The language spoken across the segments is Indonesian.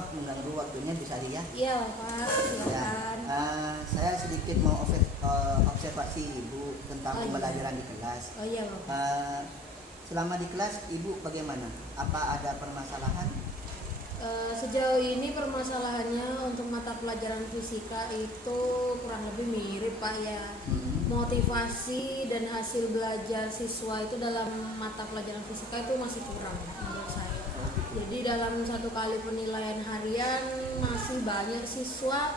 maaf mengganggu waktunya Bu Sari ya. Iya Pak, silakan. Ya, saya sedikit mau observasi Ibu tentang pembelajaran di kelas. Oh iya Bapak. Selama di kelas Ibu bagaimana? Apa ada permasalahan? Sejauh ini permasalahannya untuk mata pelajaran fisika itu kurang lebih mirip Pak ya. Motivasi dan hasil belajar siswa itu dalam mata pelajaran fisika itu masih kurang menurut saya. Jadi dalam satu kali penilaian harian masih banyak siswa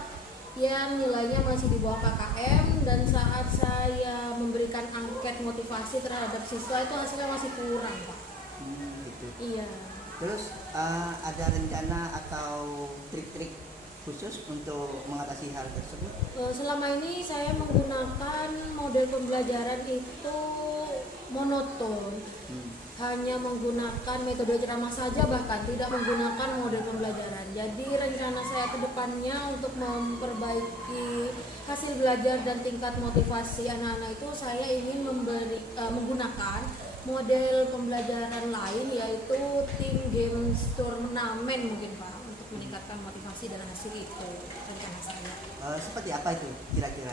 yang nilainya masih di bawah KKM, dan saat saya memberikan angket motivasi terhadap siswa itu hasilnya masih kurang Pak. Gitu. Iya. Terus ada rencana atau trik-trik khusus untuk mengatasi hal tersebut? Selama ini saya menggunakan model pembelajaran itu monoton, hanya menggunakan metode ceramah saja, bahkan tidak menggunakan model pembelajaran. Jadi rencana saya ke depannya untuk memperbaiki hasil belajar dan tingkat motivasi anak-anak itu, saya ingin menggunakan model pembelajaran lain, yaitu tim game turnamen mungkin Pak, untuk meningkatkan motivasi dan hasil itu rencana saya. Seperti apa itu kira-kira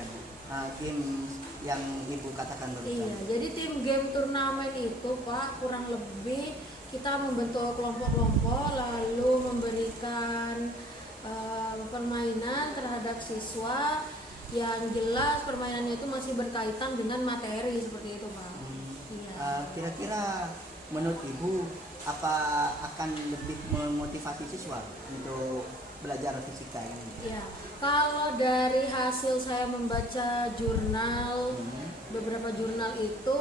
tim yang Ibu katakan barusan? Iya, jadi tim game turnamen itu Pak, kurang lebih kita membentuk kelompok-kelompok lalu memberikan permainan terhadap siswa yang jelas permainannya itu masih berkaitan dengan materi seperti itu Pak. Kira-kira menurut Ibu apa akan lebih memotivasi siswa untuk belajar fisika ini? Ya, kalau dari hasil saya membaca jurnal, beberapa jurnal itu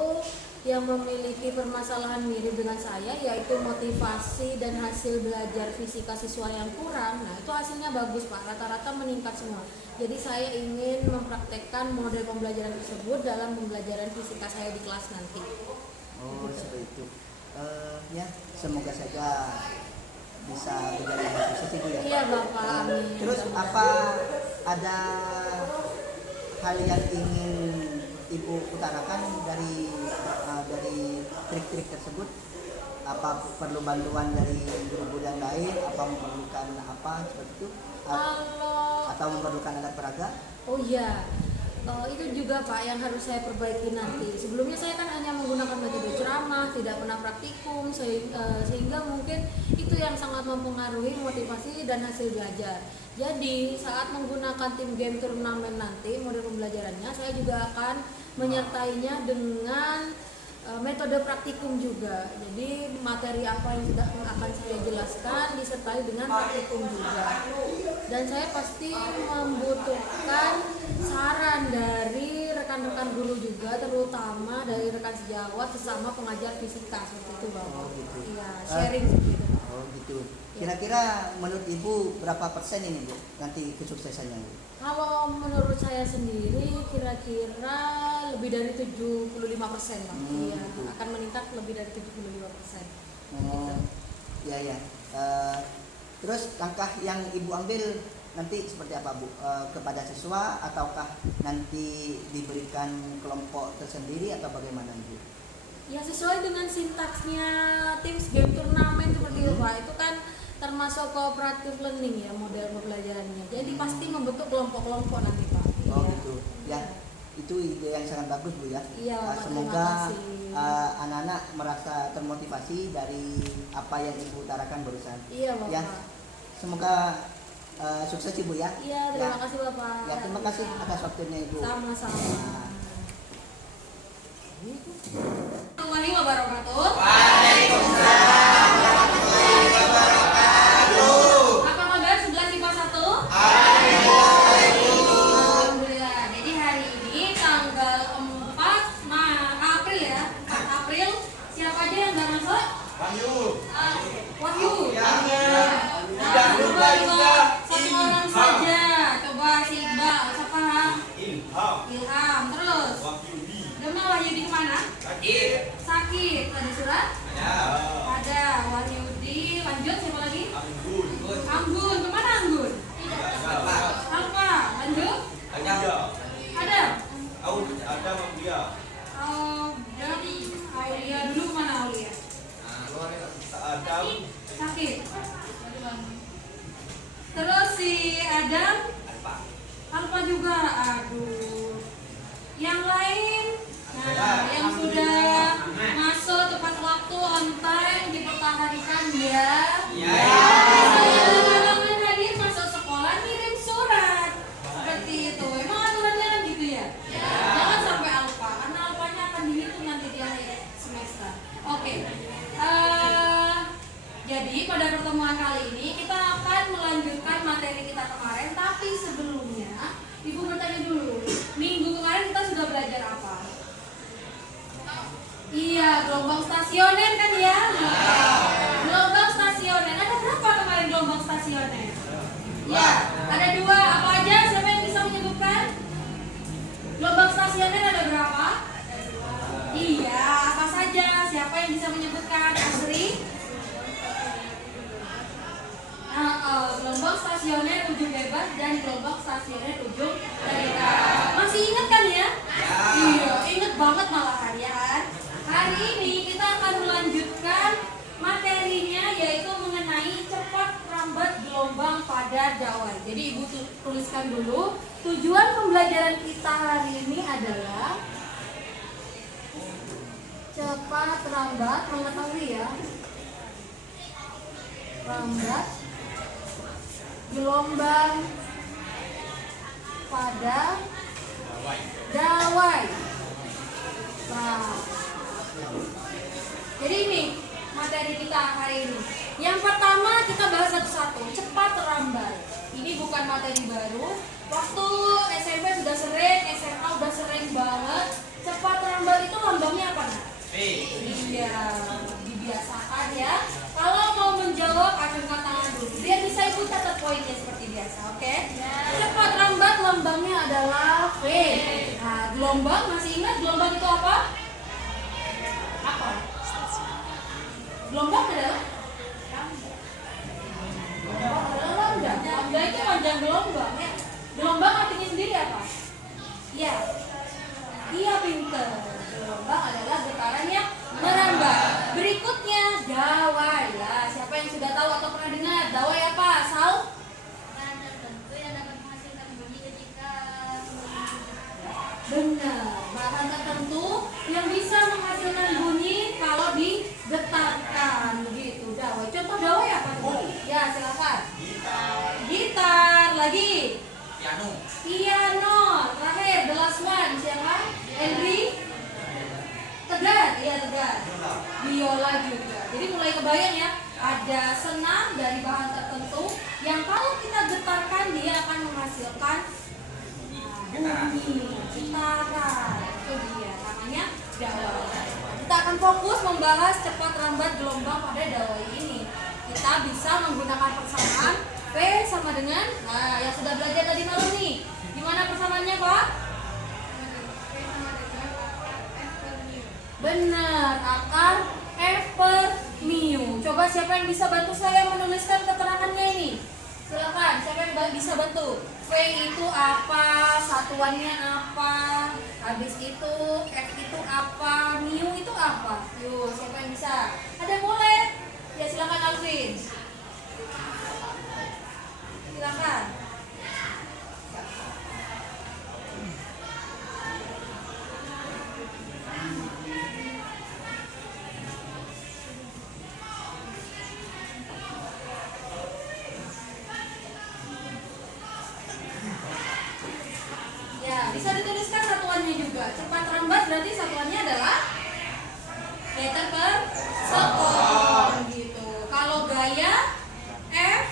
yang memiliki permasalahan mirip dengan saya, yaitu motivasi dan hasil belajar fisika siswa yang kurang. Nah, itu hasilnya bagus Pak, rata-rata meningkat semua. Jadi saya ingin mempraktekkan model pembelajaran tersebut dalam pembelajaran fisika saya di kelas nanti. Oh, seperti itu. Ya, semoga saja bisa berjalan dengan sukses Ibu ya. Iya Bapak, amin. Terus apa ada hal yang ingin Ibu utarakan dari trik-trik tersebut? Apa perlu bantuan dari guru-guru yang lain? Apa memerlukan apa seperti itu? Atau memerlukan alat peraga? Oh iya. Itu juga Pak yang harus saya perbaiki nanti. Sebelumnya saya kan hanya menggunakan metode ceramah, tidak pernah praktikum, sehingga mungkin itu yang sangat mempengaruhi motivasi dan hasil belajar. Jadi saat menggunakan tim game turnamen nanti, model pembelajarannya saya juga akan menyertainya dengan metode praktikum juga. Jadi materi apa yang sudah akan saya jelaskan disertai dengan praktikum juga. Dan saya pasti membutuhkan saran dari rekan-rekan guru juga, terutama dari rekan sejawat sesama pengajar fisika seperti itu Bapak. Oh, gitu. Iya, sharing seperti itu. Oh gitu. Kira-kira menurut Ibu berapa persen ini Bu nanti kesuksesannya Bu? Kalau menurut saya sendiri kira-kira lebih dari 75% Pak. Iya, Gitu. akan meningkat lebih dari 75%. Oh, ya ya. Terus langkah yang Ibu ambil nanti seperti apa Bu? Kepada siswa ataukah nanti diberikan kelompok tersendiri atau bagaimana Ibu? Ya sesuai dengan sintaksnya tim game turnamen seperti itu Pak. Itu kan termasuk cooperative learning ya model pembelajarannya. Jadi pasti membentuk kelompok-kelompok nanti Pak. Oh Iya. gitu. Ya, itu ide yang sangat bagus Bu ya. Iya, Pak, Semoga terima kasih. anak-anak merasa termotivasi dari apa yang Ibu utarakan barusan. Iya Bapak. Ya, semoga sukses Ibu ya. Iya, terima kasih Bapak. Ya, terima kasih atas waktunya Ibu. Sama-sama. Warahmatullahi wabarakatuh. Waalaikumsalam warahmatullahi wabarakatuh. Apa kabar 11 IPA 1? Alhamdulillah. Jadi hari ini tanggal 4 April ya. 4 April. Siapa aja yang gak masuk? Wahyu. Wahyu. Tidak lupa juga Satu orang saja. Coba si Iqbal. Siapa? Ilham. Ilham. Terus. Wahyudi. Demam Wahyudi kemana? Sakit. Sakit. Ada surat? Ya. Adam? Alfa juga. Aduh. Yang lain? Nah, yang sudah masuk tepat waktu on time dipertahankan ya. Saya halangan hadir masuk sekolah kirim surat. Seperti itu. Emang aturannya kan gitu ya? Jangan sampai alfa, karena alfanya akan dihitung nanti di akhir semester. Oke. Jadi pada pertemuan kali ini kita akan melanjutkan materi kita kemarin, tapi sebelumnya Ibu bertanya dulu, minggu kemarin kita sudah belajar apa? Iya, gelombang stasioner kan ya? Gelombang stasioner, ada berapa kemarin gelombang stasioner? Ya, ada 2, apa aja? Siapa yang bisa menyebutkan? Gelombang stasioner ada berapa? Iya, apa saja? Siapa yang bisa menyebutkan? Asri? Gelombang stasioner ujung bebas dan gelombang stasioner ujung terikat. Masih ingat kan ya? Iya, ingat banget malahan ya kan? Hari ini kita akan melanjutkan materinya, yaitu mengenai cepat rambat gelombang pada dawai. Jadi Ibu tuliskan dulu, tujuan pembelajaran kita hari ini adalah cepat rambat, mengetahui ya, rambat gelombang pada dawai. Nah, jadi ini materi kita hari ini. Yang pertama kita bahas satu-satu, cepat rambat. Ini bukan materi baru. Waktu SMP sudah sering, SMA sudah sering banget. Cepat rambat itu lambangnya apa nak? Iya, dibiasakan ya. Kalau mau menjawab acungkan tangan dulu. Biar bisa Ibu catat poinnya seperti biasa, oke? Cepat rambat lambangnya adalah V. Nah, gelombang masih ingat gelombang itu apa? Apa? Gelombang adalah? Gelombang adalah lambda. Lambda itu panjang gelombang ya. Gelombang artinya sendiri apa? Iya. Iya, pinter. Gelombang adalah getaran yang merambat. Berikutnya dawai ya. Siapa yang sudah tahu atau pernah dengar dawai apa? Asal? tertentu yang dapat menghasilkan bunyi ketika Benar. Bahan tertentu yang bisa menghasilkan bunyi kalau digetarkan begitu. Dawai. Contoh dawai apa tuh? Ya, silakan. Gitar. Lagi. Piano. Terakhir, the last one. Siapa? Henry? Tegar, iya tegar. Biola juga. Jadi mulai kebayang ya, ada senam dari bahan tertentu yang kalau kita getarkan dia akan menghasilkan bunyi, getaran. Itu dia, namanya dawai. Kita akan fokus membahas cepat rambat gelombang pada dawai ini. Kita bisa menggunakan persamaan P sama dengan, nah yang sudah belajar tadi malam nih. Gimana persamaannya Pak? Benar, akar F per mu. Coba siapa yang bisa bantu saya menuliskan keterangannya ini? Silakan, siapa yang bisa bantu? V itu apa? Satuannya apa? Habis itu F itu apa? Mu itu apa? Yuk, siapa yang bisa? Ada boleh? Ya silakan Alvin. Silakan. Ya, bisa dituliskan satuannya juga. Cepat rambat berarti satuannya adalah meter per sekon gitu. Kalau gaya F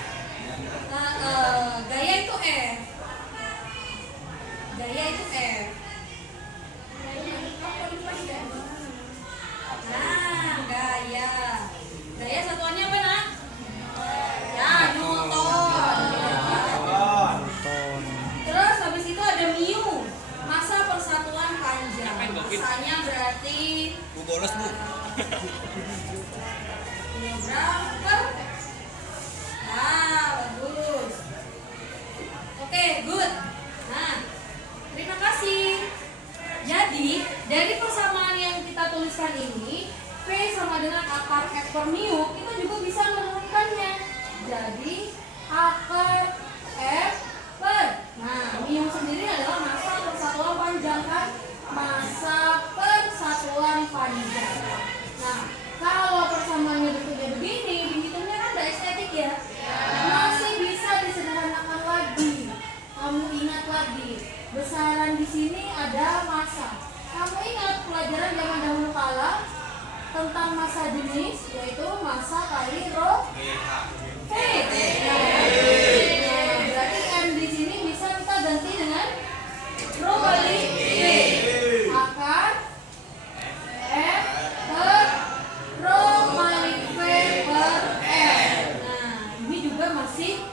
masih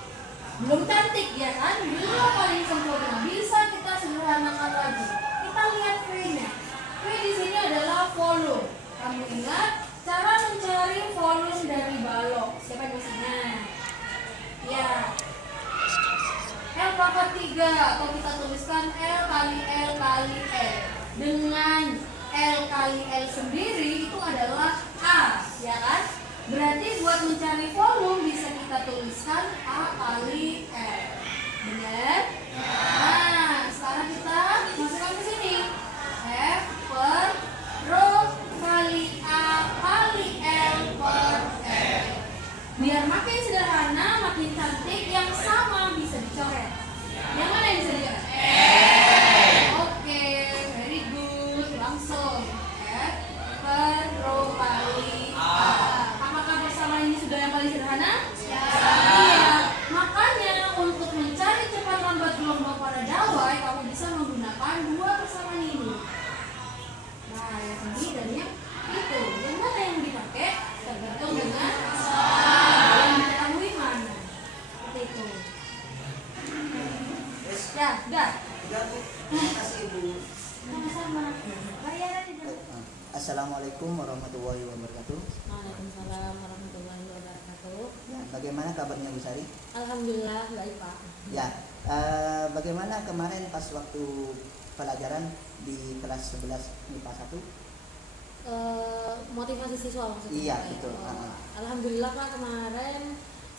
belum cantik ya kan, belum paling sempurna. Bisa kita sederhanakan lagi. Kita lihat V-nya. V di sini adalah volume. Kamu ingat cara mencari volume dari balok? Siapa yang masih ingat? Ya. L pangkat 3 atau kita tuliskan L kali L kali L. Dengan L kali L sendiri itu adalah A, ya kan? Berarti buat mencari volume bisa kita tuliskan A kali L. Benar? Nah, sekarang kita masukkan ke sini. F per rho kali A kali L per L. Biar makin sederhana, makin cantik, yang sama bisa dicoret. Yang mana yang bisa dicoret? Oke, very good. Langsung F per rho kali A. Apakah bersama ini sudah yang paling sederhana? Iya. Makanya untuk mencari cepat lambat gelombang pada dawai, kamu bisa menggunakan dua persamaan ini. Nah, yang ini dan yang itu. Yang mana yang dipakai? Tergantung dengan yang diketahui mana. Seperti itu. Ya, udah. Terima kasih Ibu. Sama-sama. Bayaran itu. Assalamualaikum warahmatullahi wabarakatuh. Waalaikumsalam warahmatullahi wabarakatuh. Ya, bagaimana kabarnya Bu Sari? Alhamdulillah baik Pak. Ya, bagaimana kemarin pas waktu pelajaran di kelas 11 MIPA 1? Motivasi siswa maksudnya. Iya, Pak, ya? betul. Alhamdulillah Pak, kemarin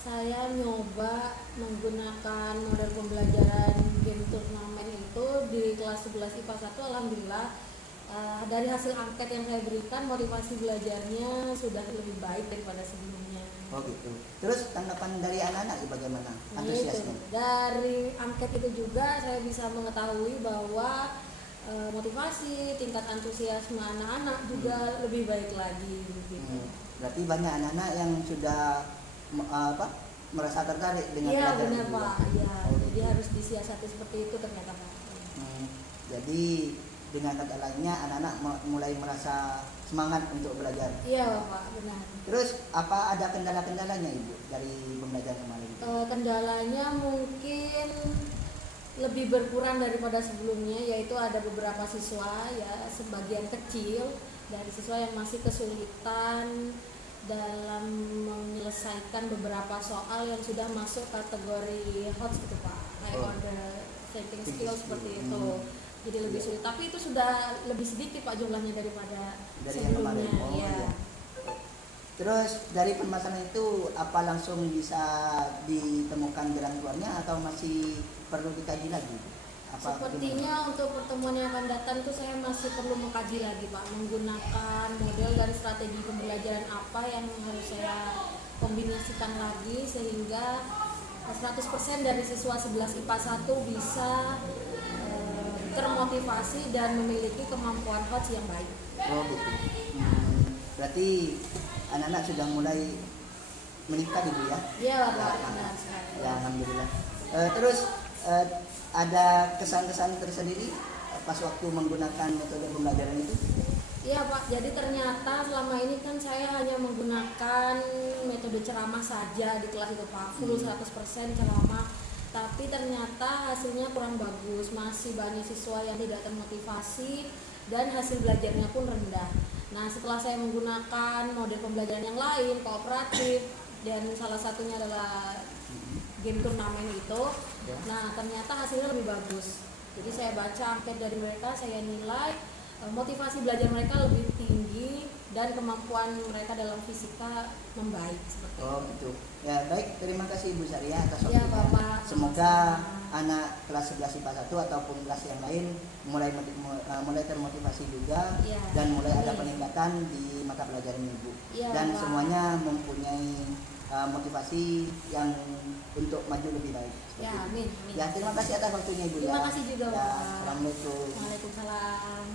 saya nyoba menggunakan model pembelajaran game turnamen itu di kelas 11 IPA 1. Alhamdulillah dari hasil angket yang saya berikan, motivasi belajarnya sudah lebih baik daripada sebelumnya. Oh gitu. Terus tanggapan dari anak-anak bagaimana? Nah, itu. Antusiasme? Dari angket itu juga saya bisa mengetahui bahwa motivasi, tingkat antusiasme anak-anak juga lebih baik lagi gitu. Berarti banyak anak-anak yang sudah merasa tertarik dengan Iya pelajaran benar itu. Pak. Ya, Oh, jadi gitu. harus disiasati seperti itu ternyata Pak. Jadi dengan kata lainnya anak-anak mulai merasa semangat untuk belajar. Iya Pak, benar. Terus apa ada kendala-kendalanya Ibu dari pembelajaran kemarin? Kendalanya mungkin lebih berkurang daripada sebelumnya, yaitu ada beberapa siswa ya, sebagian kecil dari siswa yang masih kesulitan dalam menyelesaikan beberapa soal yang sudah masuk kategori HOTS gitu Pak, kayak Oh. order thinking Thinking skill skill. seperti itu. Jadi lebih Iya. sulit, tapi itu sudah lebih sedikit Pak jumlahnya daripada Dari yang kemarin. sebelumnya. Oh, Iya. iya. Terus dari permasalahan itu apa langsung bisa ditemukan jalan keluarnya atau masih perlu dikaji lagi? Apa Sepertinya untuk pertemuan yang akan datang itu saya masih perlu mengkaji lagi Pak, menggunakan model dan strategi pembelajaran apa yang harus saya kombinasikan lagi sehingga 100% dari siswa 11 IPA 1 bisa termotivasi dan memiliki kemampuan HOTS yang baik. Oh gitu. Berarti anak-anak sudah mulai meningkat Ibu ya? Iya Pak, benar sekali. Ya alhamdulillah. Terus ada kesan-kesan tersendiri pas waktu menggunakan metode pembelajaran itu? Iya Pak, jadi ternyata selama ini kan saya hanya menggunakan metode ceramah saja di kelas itu Pak, full 100% ceramah. Tapi ternyata hasilnya kurang bagus, masih banyak siswa yang tidak termotivasi dan hasil belajarnya pun rendah. Nah setelah saya menggunakan model pembelajaran yang lain, kooperatif, dan salah satunya adalah game turnamen itu, nah ternyata hasilnya lebih bagus. Jadi saya baca angket dari mereka, saya nilai motivasi belajar mereka lebih tinggi dan kemampuan mereka dalam fisika membaik seperti Oh itu. gitu. Ya baik, terima kasih Ibu Saria atas Ya, waktunya. Bapak. Semoga anak kelas 11 IPA 1 ataupun kelas yang lain mulai termotivasi juga Ya, dan mulai ada amin. peningkatan di mata pelajaran Ibu. Ya, Dan Pak. semuanya mempunyai motivasi yang untuk maju lebih baik. Ya, amin. Amin. Ya, terima kasih atas waktunya Ibu. Terima ya. kasih juga, Ya, Pak. Assalamualaikum. Waalaikumsalam.